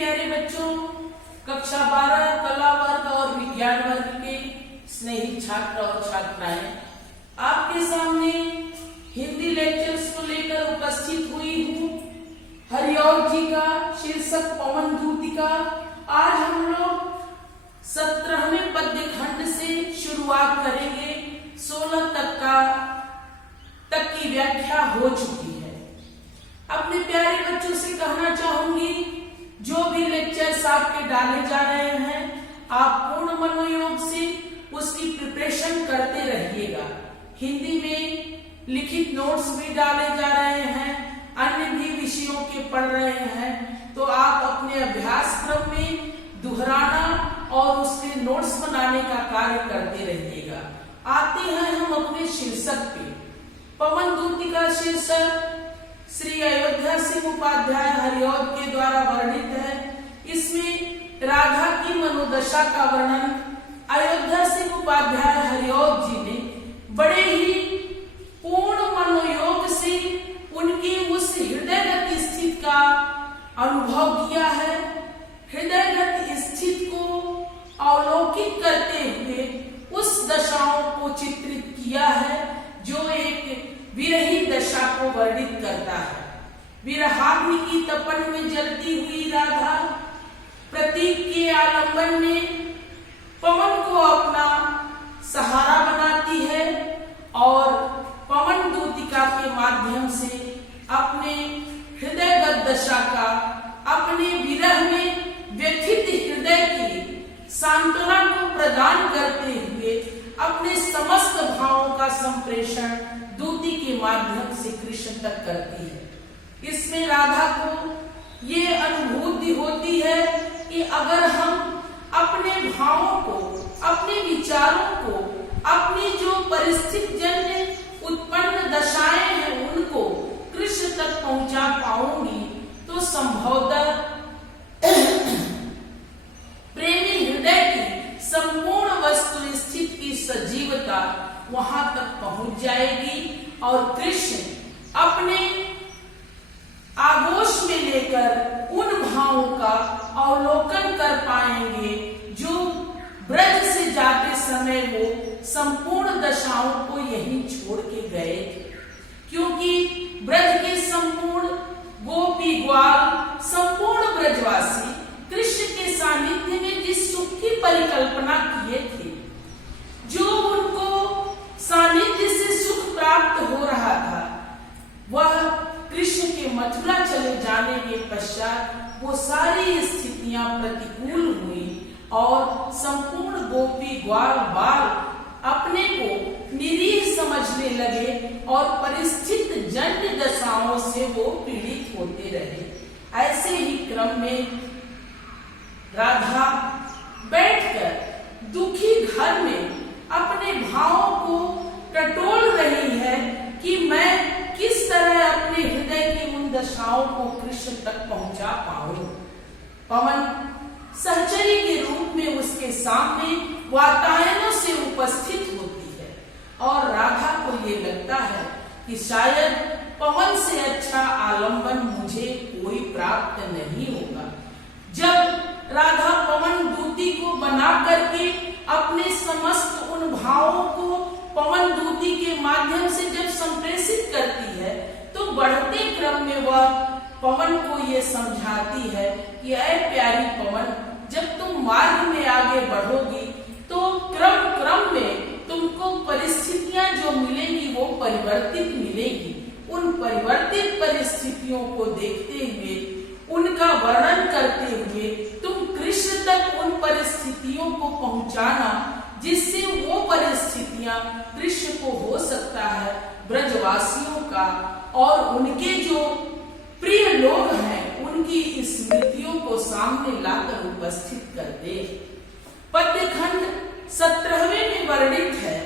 प्यारे बच्चों, कक्षा 12 कला वर्ग और विज्ञान वर्ग के स्नेही छात्र और छात्राएं, आपके सामने हिंदी लेक्चर्स को लेकर उपस्थित हुई हूँ। हरिऔध जी का शीर्षक पवन दूतिका। आज हम लोग 17वें पद्य खंड से शुरुआत करेंगे। 16 तक की व्याख्या हो चुकी है। अपने प्यारे बच्चों से कहना चाहूंगी, जो भी लेक्चर्स आपके डाले जा रहे हैं, आप पूर्ण मनोयोग से उसकी प्रिपरेशन करते रहिएगा। हिंदी में लिखित नोट्स भी डाले जा रहे हैं, अन्य भी विषयों के पढ़ रहे हैं, तो आप अपने अभ्यास क्रम में दोहराना और उसके नोट्स बनाने का कार्य करते रहिएगा। आते हैं हम अपने शीर्षक पे। पवन दूतिका शीर्षक श्री अयोध्या सिंह उपाध्याय हरिऔध के द्वारा वर्णित है। इसमें राधा की मनोदशा का वर्णन अयोध्या सिंह उपाध्याय हरिऔध जी ने बड़े ही पूर्ण मनोयोग से उनकी उस हृदयगत स्थिति का अनुभव किया है। हृदयगत स्थिति को अवलोकित करते हुए उस दशाओं को चित्रित किया है जो एक विरही दशा को वर्णित करता है। विरहाग्नि की तपन में जलती हुई राधा प्रतीक के आलंबन में पवन को अपना सहारा बनाती है और पवन दूतिका के माध्यम से अपने हृदयगत दशा का, अपने विरह में व्यथित हृदय की सांत्वना को प्रदान करते हुए अपने समस्त भावों का संप्रेषण दूती के माध्यम से कृष्ण तक करती है। इसमें राधा को ये अनुभूति होती है कि अगर हम अपने भावों को, अपने विचारों को, अपनी जो परिस्थिति जन्य उत्पन्न दशाएं हैं उनको कृष्ण तक पहुंचा पाऊंगी तो संभवतः प्रेमी हृदय की संपूर्ण वस्तु स्थिति की सजीवता वहां तक पहुंच जाएगी और कृष्ण अपने आगोश में लेकर उन भावों का अवलोकन कर पाएंगे जो ब्रज से जाते समय वो संपूर्ण दशाओं को यहीं छोड़ के गए थे। क्योंकि ब्रज के संपूर्ण गोपी ग्वाल, संपूर्ण ब्रजवासी कृष्ण के सानिध्य में जिस सुख की परिकल्पना किए थे, जो उनको सानिध्य से सुख प्राप्त हो रहा था, वह कृष्ण के मथुरा चले जाने के पश्चात वो सारी स्थितियां प्रतिकूल हुई और संपूर्ण गोपी ग्वाल बाल अपने को निरीह समझने लगे और परिस्थिति जन्य दशाओं से वो पीड़ित होते रहे। ऐसे ही क्रम में राधा बैठकर दुखी घर में अपने भावों को टटोल रही है कि मैं किस तरह अपने हृदय की उन दशाओं को कृष्ण तक पहुंचा पाऊं। पवन सहचरी के रूप में उसके सामने वातायनों से उपस्थित होती है और राधा को ये लगता है कि शायद पवन से अच्छा आलंबन मुझे कोई प्राप्त नहीं होगा। जब राधा पवन दूती को बना करके अपने समस्त उन भावों को पवन दूती के माध्यम से जब संप्रेषित करती है तो बढ़ते क्रम में वह पवन को ये समझाती है कि ऐ प्यारी पवन, जब तुम मार्ग में आगे बढ़ोगी तो क्रम क्रम में तुमको परिस्थितियां जो मिलेंगी वो परिवर्तित मिलेगी। उन परिवर्तित परिस्थितियों को देखते हुए, उनका वर्णन करते हुए तुम कृष्ण तक उन परिस्थितियों को पहुंचाना जिससे वो परिस्थितियां कृष्ण को हो सकता है ब्रजवासियों का और उनके जो प्रिय लोग हैं उनकी स्मृतियों को सामने लाकर उपस्थित कर दे। पद्य खंड 17वें में वर्णित है,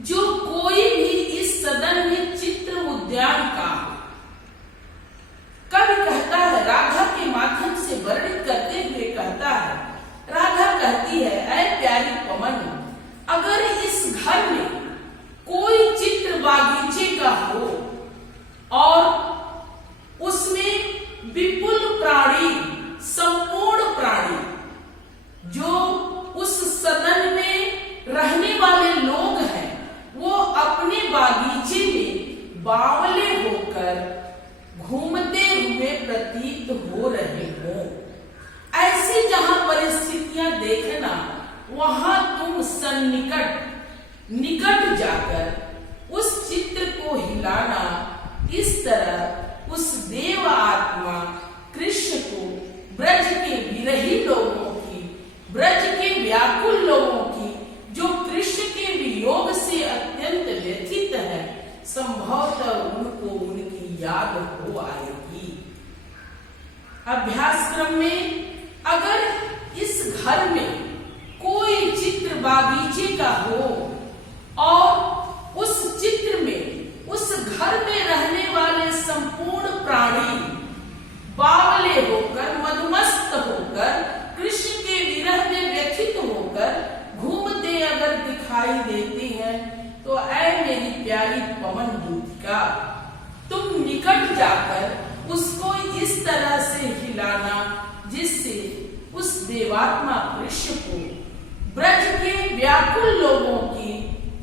जो कोई भी इस सदन में चित्र उद्यान का हो। कवि कहता है, राधा के माध्यम से वर्णित करते हुए कहता है, राधा कहती है, ऐ प्यारी पवन, अगर इस घर में कोई चित्र बागीचे का हो और उसमें विपुल प्राणी प्रतीत हो रहे हों। ऐसी जहां परिस्थितियां देखना, वहां तुम निकट जाकर उस चित्र को हिलाना। इस तरह उस देव आत्मा कृष्ण को ब्रज के विरही लोगों की, ब्रज के व्याकुल लोगों की, जो कृष्ण के वियोग से अत्यंत व्यथित है, संभवतः उनको उनकी याद हो आएगी। अभ्यासक्रम में अगर इस घर में कोई चित्र बागीचे का हो और उस चित्र में उस घर में रहने वाले संपूर्ण प्राणी बावले होकर, मदमस्त होकर, कृष्ण के विरह में व्यथित होकर घूमते अगर दिखाई देते हैं, तो ऐ मेरी प्यारी पवन दूतिका, तुम निकट जाकर उसको इस तरह से हिलाना जिससे उस देवात्मा कृष्ण को ब्रज के व्याकुल लोगों की,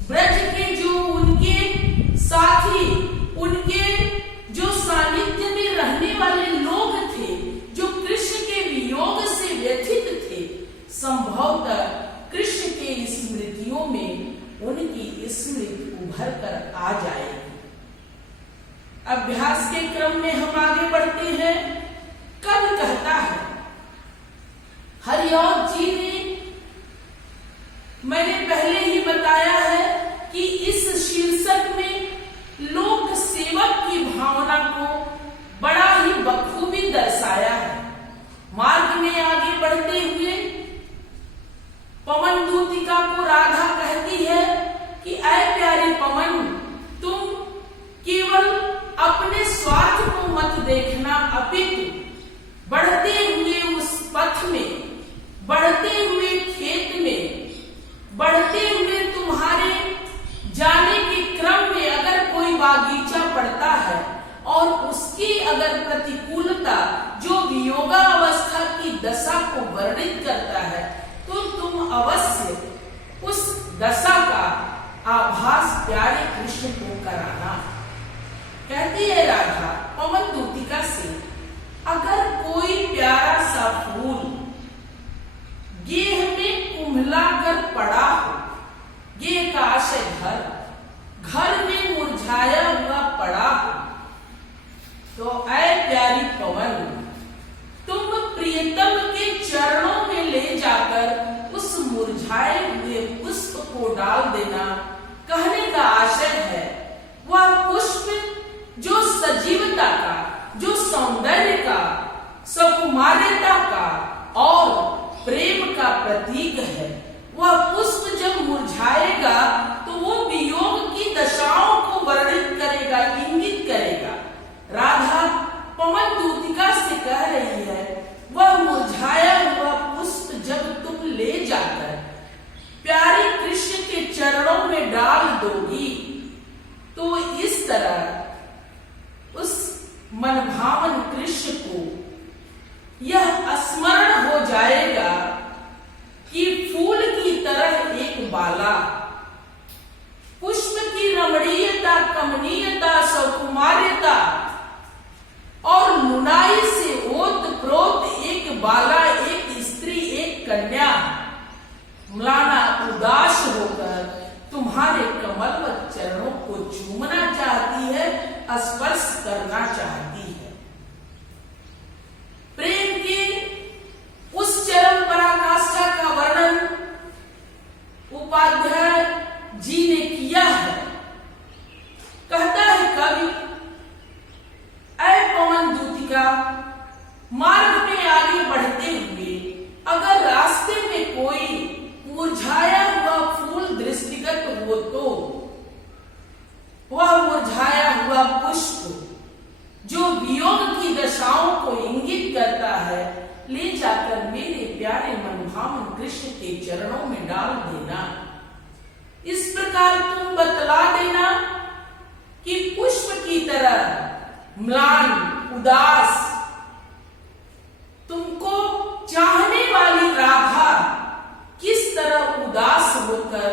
ब्रज के जो उनके साथी, उनके जो सानिध्य में रहने वाले लोग थे, जो कृष्ण के वियोग से व्यथित थे, संभवतः कृष्ण के स्मृतियों में उनकी स्मृति उभर कर आ जाएगी। अभ्यास के क्रम में हम आगे बढ़ते हैं। कवि कहता है, हरिऔध जी ने, मैंने पहले ही बताया है कि इस शीर्षक में लोक सेवक की भावना को बड़ा ही बखूबी दर्शाया है। मार्ग में आगे बढ़ते हुए पवन दूतिका को राधा कहती है कि ऐ प्यारी पवन, तुम केवल अपने स्वार्थ को मत देखना, अपितु बढ़ते हुए उस पथ में, बढ़ते हुए खेत में, बढ़ते हुए तुम्हारे जाने के क्रम में अगर कोई बागीचा पड़ता है और उसकी अगर प्रतिकूलता जो वियोगावस्था की दशा को वर्णित करता है, तो तुम अवश्य उस दशा का आभास प्यारे कृष्ण को कराना। कहती है राधा पवन दूतिका से, अगर कोई प्यारा सा फूल गेह में कुम्हला कर पड़ा हो, गेह का आशय घर में मुरझाया हुआ पड़ा हो, तो ऐ प्यारी पवन, तुम प्रियतम के चरणों में ले जाकर उस मुरझाए हुए पुष्प को डाल देना। कहने का आशय है, वह पुष्प जो सजीवता का, जो सौंदर्य का, सकुमार्यता का और प्रेम का प्रतीक है, वह पुष्प जब मुरझाएगा तो वो वियोग की दशाओं को वर्णित करेगा, इंगित करेगा। राधा पवन दूतिका से कह रही है, वह मुरझाया हुआ पुष्प जब तुम ले जाकर प्यारे कृष्ण के चरणों में डाल दोगी, तो इस तरह उस मनभावन कृष्ण को यह स्मरण हो जाएगा कि फूल की तरह एक बाला, पुष्प की रमणीयता, कमनीयता, सौकुमार्यता और मुनाई से ओत-प्रोत एक बाला, एक स्त्री, एक कन्या म्लाना उदास होकर तुम्हारे कमलवत चरणों को चूमना चाहती है, स्पर्श करना चाहती है। प्रेम के उस चरम पराकाष्ठा का वर्णन उपाध्याय जी ने किया है। कहता है कवि, ऐ पवन दूतिका, मार्ग में आगे बढ़ते हुए अगर रास्ते में कोई मुरझाया हुआ फूल दृष्टिगत हो, तो वह मुरझाया हुआ पुष्प जो वियोग की दशाओं को इंगित करता है, ले जाकर मेरे प्यारे मनभावन कृष्ण के चरणों में डाल देना। इस प्रकार तुम बतला देना कि पुष्प की तरह म्लान, उदास, तुमको चाहने वाली राधा किस तरह उदास होकर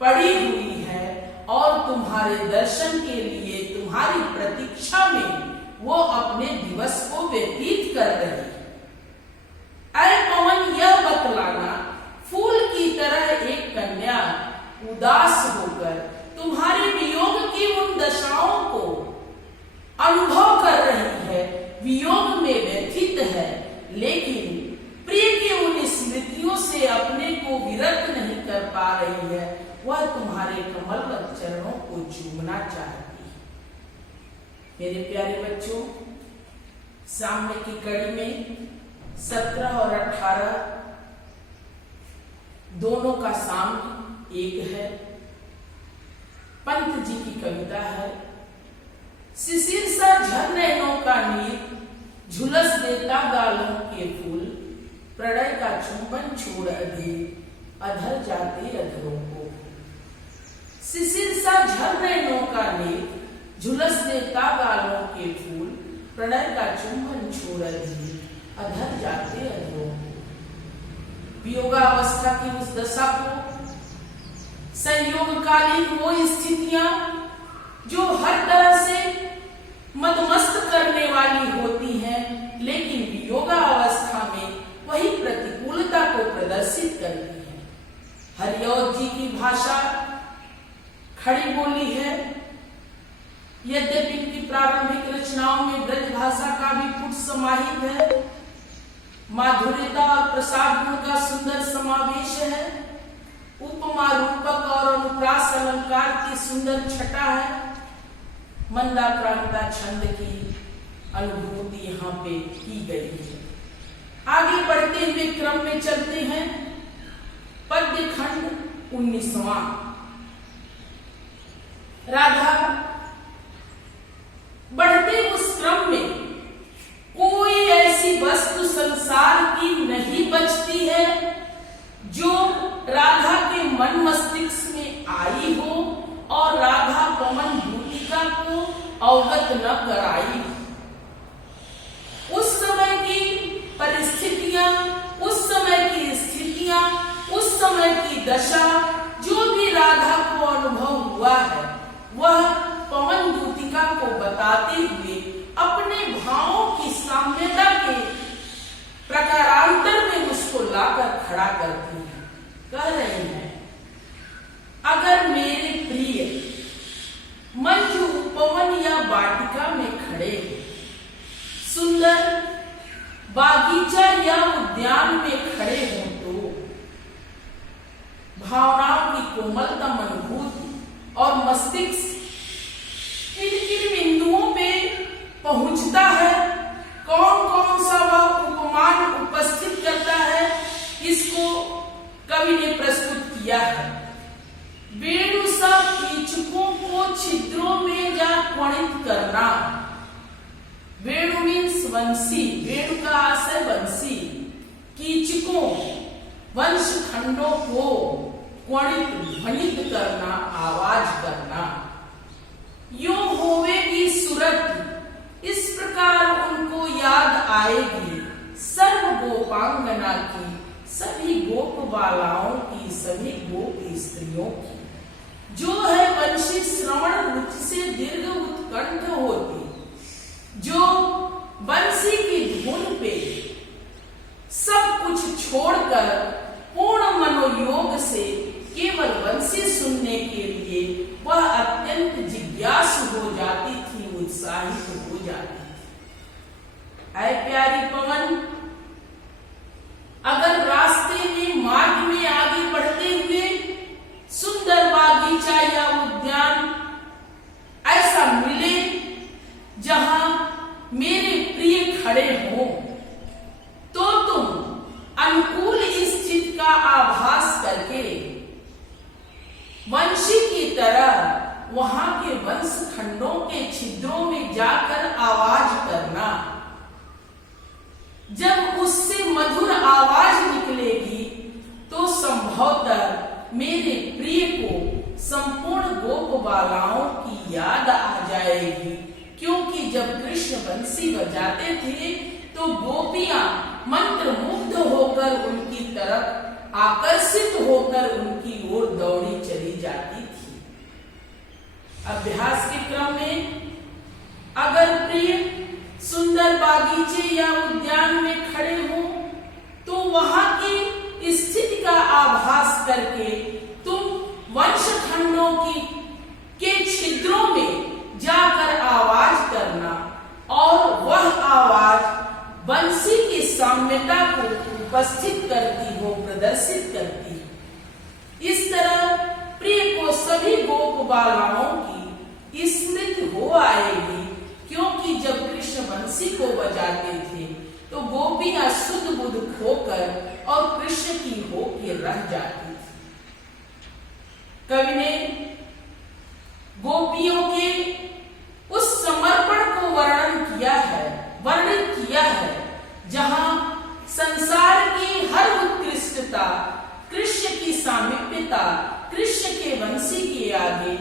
पड़ी हुई है और तुम्हारे दर्शन के लिए, तुम्हारी प्रतीक्षा में वो अपने दिवस को वियोग में व्यथित है, लेकिन प्रिय की उन स्मृतियों से अपने को विरक्त नहीं कर पा रही है। वह तुम्हारे कमलवत चरणों को चूमना चाहती है। मेरे प्यारे बच्चों, सामने की कड़ी में 17 और 18 दोनों का साम एक है। पंत जी की कविता है। शिशिर सा झर नैनों का नीर, झुलस देता गालों के फूल, प्रणय का चुंबन छोड़ अधर जाते अधरों को। शिशिर सा झर नैनों का नीर, झुलस देता गालों के फूल, प्रणय का चुंबन छोड़ अधर जाते अधरों को। वियोगावस्था की उस दशा को, संयोगकालीन वो स्थितियां जो हर तरह से मदमस्त करने वाली होती हैं, लेकिन वियोगावस्था में वही प्रतिकूलता को प्रदर्शित करती है। हरिऔध जी की भाषा खड़ी बोली है। यद्यपि इनकी प्रारंभिक रचनाओं में ब्रज भाषा का भी पुट समाहित है, माधुर्यता और प्रसाद गुण का सुंदर समावेश है, उपमा रूपक और अनुप्रास अलंकार की सुंदर छटा है, मंदाक्रांता छंद की अनुभूति यहाँ पे की गई है। आगे बढ़ते हुए क्रम में चलते हैं। पद्य खंड 19वां। राधा बढ़ते उस क्रम में कोई ऐसी वस्तु संसार की नहीं बचती है जो राधा के मन मस्तिष्क में आई हो और राधा पवन भूतिका को अवगत न कराई। उस समय की परिस्थितियां, उस समय की स्थितियां, उस समय की दशा, जो भी राधा को अनुभव हुआ है, वह पवन दूतिका को बताते हुए अपने भावों की साम्यता के प्रकारांतर में उसको लाकर खड़ा करती है। कह रहे हैं, अगर मेरे प्रिय मंजू उपवन या वाटिका में खड़े सुंदर बागीचा या उद्यान में खड़े हों तो भावनाओं की कोमलतम अनुभूति और मस्तिष्क किन किन बिंदुओं पे पहुंचता है, कौन कौन सा वह उपमान उपस्थित करता है, इसको कवि ने प्रस्तुत किया है। वेणु सा कीचकों को छिद्रों में जा क्वणित करना। वेणु मीन्स वंशी, वेणु का आशय वंशी, कीचकों वंश खंडों को क्वणित ध्वनित करना, आवाज करना। यो होवेगी सुरत, इस प्रकार उनको याद आएगी सर्व गोपांगना की, सभी गोप बालाओं की, सभी गोप स्त्रियों की। जो है वंशी श्रवण रुचि से दीर्घ उत्कंठ होती, जो बंसी की धुन पे सब कुछ छोड़कर पूर्ण मनोयोग से केवल बंसी सुनने के लिए वह अत्यंत जिज्ञासु हो जाती थी, उत्साहित हो जाती थी। ऐ प्यारी पवन, अगर रास्ते में मार्ग में आगे बढ़ते हुए सुंदर बागीचा या उद्यान ऐसा मिले जहां मेरे प्रिय खड़े हो, तो तुम अनुकूल स्थिति का आभास करके वंशी की तरह वहां के वंश खंडों के छिद्रों में जाकर आवाज करना। जब उससे मधुर आवाज निकलेगी तो संभवतः मेरे प्रिय को संपूर्ण गोप बालाओं की याद आ जाएगी, क्योंकि जब कृष्ण बंसी बजाते थे तो गोपियां मंत्र मुग्ध होकर उनकी तरफ आकर्षित होकर उनकी ओर दौड़ी चली जाती थी। अभ्यास के क्रम में अगर प्रिय सुंदर बागीचे या उद्यान में खड़े हों तो वहां की स्थिति का आभास करके तुम वंश खंडों के छिद्रों में जाकर आवाज करना और वह आवाज उपस्थित करती हो, प्रदर्शित करती हो। इस तरह प्रिय को सभी गोप बालाओं की स्मृति हो आएगी, क्योंकि जब कृष्ण बंसी को बजाते थे तो गोपियां शुद्ध बुद्ध खोकर और कृष्ण की होके रह जाती थी। कवि ने गोपियों के उस समर्पण को वर्णित किया है जहां संसार की हर उत्कृष्टता कृष्ण की सामीप्यता, कृष्ण के बंसी के आगे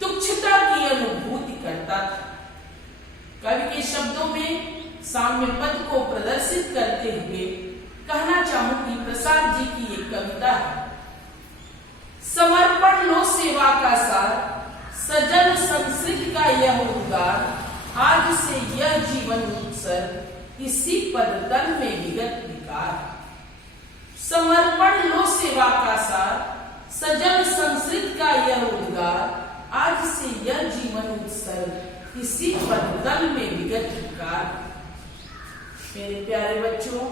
तुच्छता की अनुभूति करता था। कवि के शब्दों में साम्य पद को प्रदर्शित करते हुए कहना चाहूंगी, प्रसाद जी की एक कविता है। समर्पण लो सेवा का सार, सजल संस्कृत का यह उद्गार, आज से यह जीवन उत्सर्ग, इसी पद तन में विगत विकार। समर्पण लो सेवा का सार, सजल संस्कृत का यह उद्गार, आज से यह जीवन उत्सर्ग, इसी पद तल में विगत विकार। मेरे प्यारे बच्चों,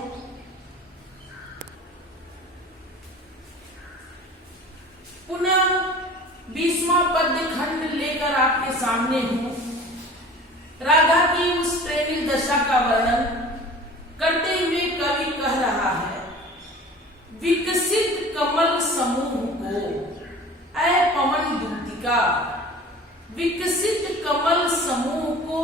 पुनः 20वां पद्य खंड लेकर आपके सामने हूं। राधा की उस प्रेमी दशा का वर्णन करते हुए कवि कह रहा है, विकसित कमल समूह को ऐ पवन दूतिका, विकसित कमल समूह को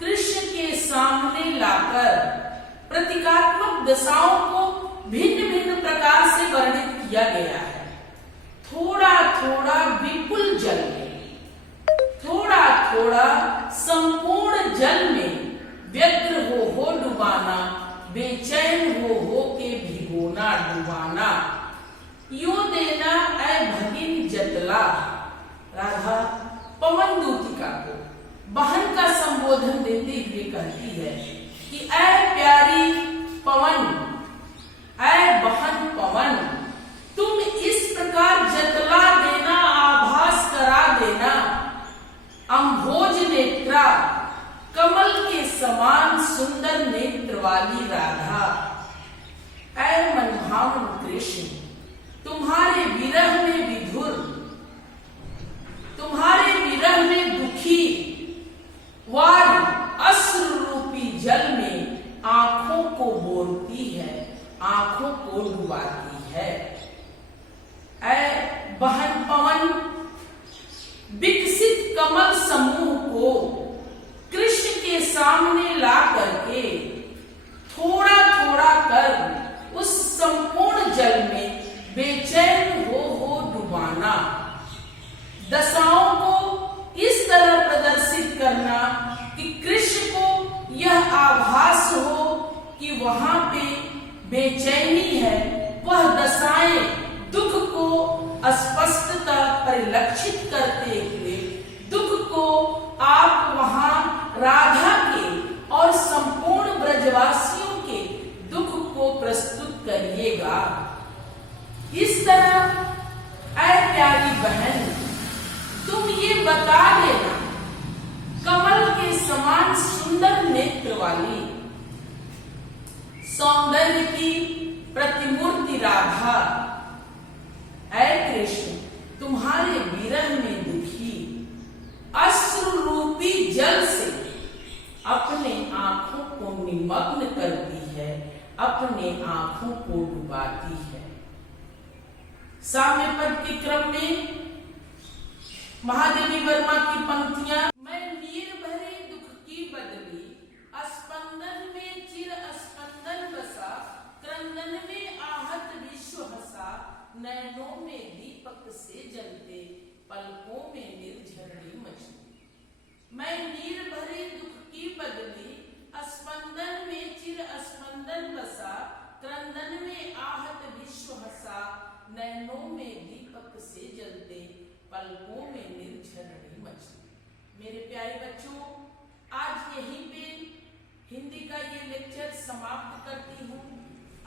कृष्ण के सामने लाकर प्रतीकात्मक दशाओं को भिन्न भिन्न प्रकार से वर्णित किया गया है। थोड़ा थोड़ा विपुल जल में, थोड़ा थोड़ा संपूर्ण जल में, व्यग्र हो डुबाना, बेचैन हो के भिगोना डुबाना, यो देना ऐ भगिन जतला। राधा पवन दूतिका को बहन का संबोधन देते हुए कहती है कि ऐ प्यारी पवन, ऐ बहन पवन, तुम इस प्रकार जतला देना, आभास करा देना, अम्भोज नेत्रा, कमल के समान सुंदर नेत्र वाली राधा। ऐ मनभावन कृष्ण, तुम्हारे विरह में विधुर, तुम्हारे विरह में दुखी, वार अश्रु रूपी जल में आंखों को बोलती है, आंखों को डुबाती है। ऐ बहन पवन, विकसित कमल समूह को कृष्ण के सामने ला करके थोड़ा थोड़ा कर उस संपूर्ण जल में बेचैन हो डुबाना, दशाओं को इस तरह प्रदर्शित करना कि कृष्ण को यह आभास हो कि वहां पे बेचैनी है, वह दशाएं दुख को स्पष्टता परिलक्षित करते हुए दुख को आप वहां राधा के और संपूर्ण ब्रजवासियों के दुख को प्रस्तुत करिएगा। इस तरह ऐ प्यारी बहन, तुम ये बता देना, कमल के समान सुंदर नेत्र वाली, सौंदर्य की प्रतिमूर्ति राधा, ऐ कृष्ण, तुम्हारे विरह में दुखी, अश्रु रूपी जल से अपने आंखों को निमग्न करती है, अपने आंखों को डुबाती है। साम्य पद के क्रम में महादेवी वर्मा की पंक्तियां, मैं नीर भरे दुख की बदली, स्पंदन में चिर स्पंदन बसा, क्रंदन में आहत विश्व हंसा, नैनों में दीपक से जलते, पलकों में निर्झरणी मचती। मैं नीर भरे दुख की बदली, स्पंदन में चिर स्पंदन बसा, क्रंदन में आहत विश्व हंसा, नैनों में दीपक से जलते, पलकों में निर्झरणी मचती। मेरे प्यारे बच्चों, आज यहीं पे हिंदी का ये लेक्चर समाप्त करती हूँ।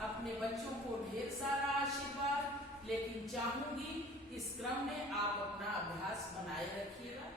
अपने बच्चों को ढेर सारा आशीर्वाद, लेकिन चाहूंगी इस क्रम में आप अपना अभ्यास बनाए रखिएगा।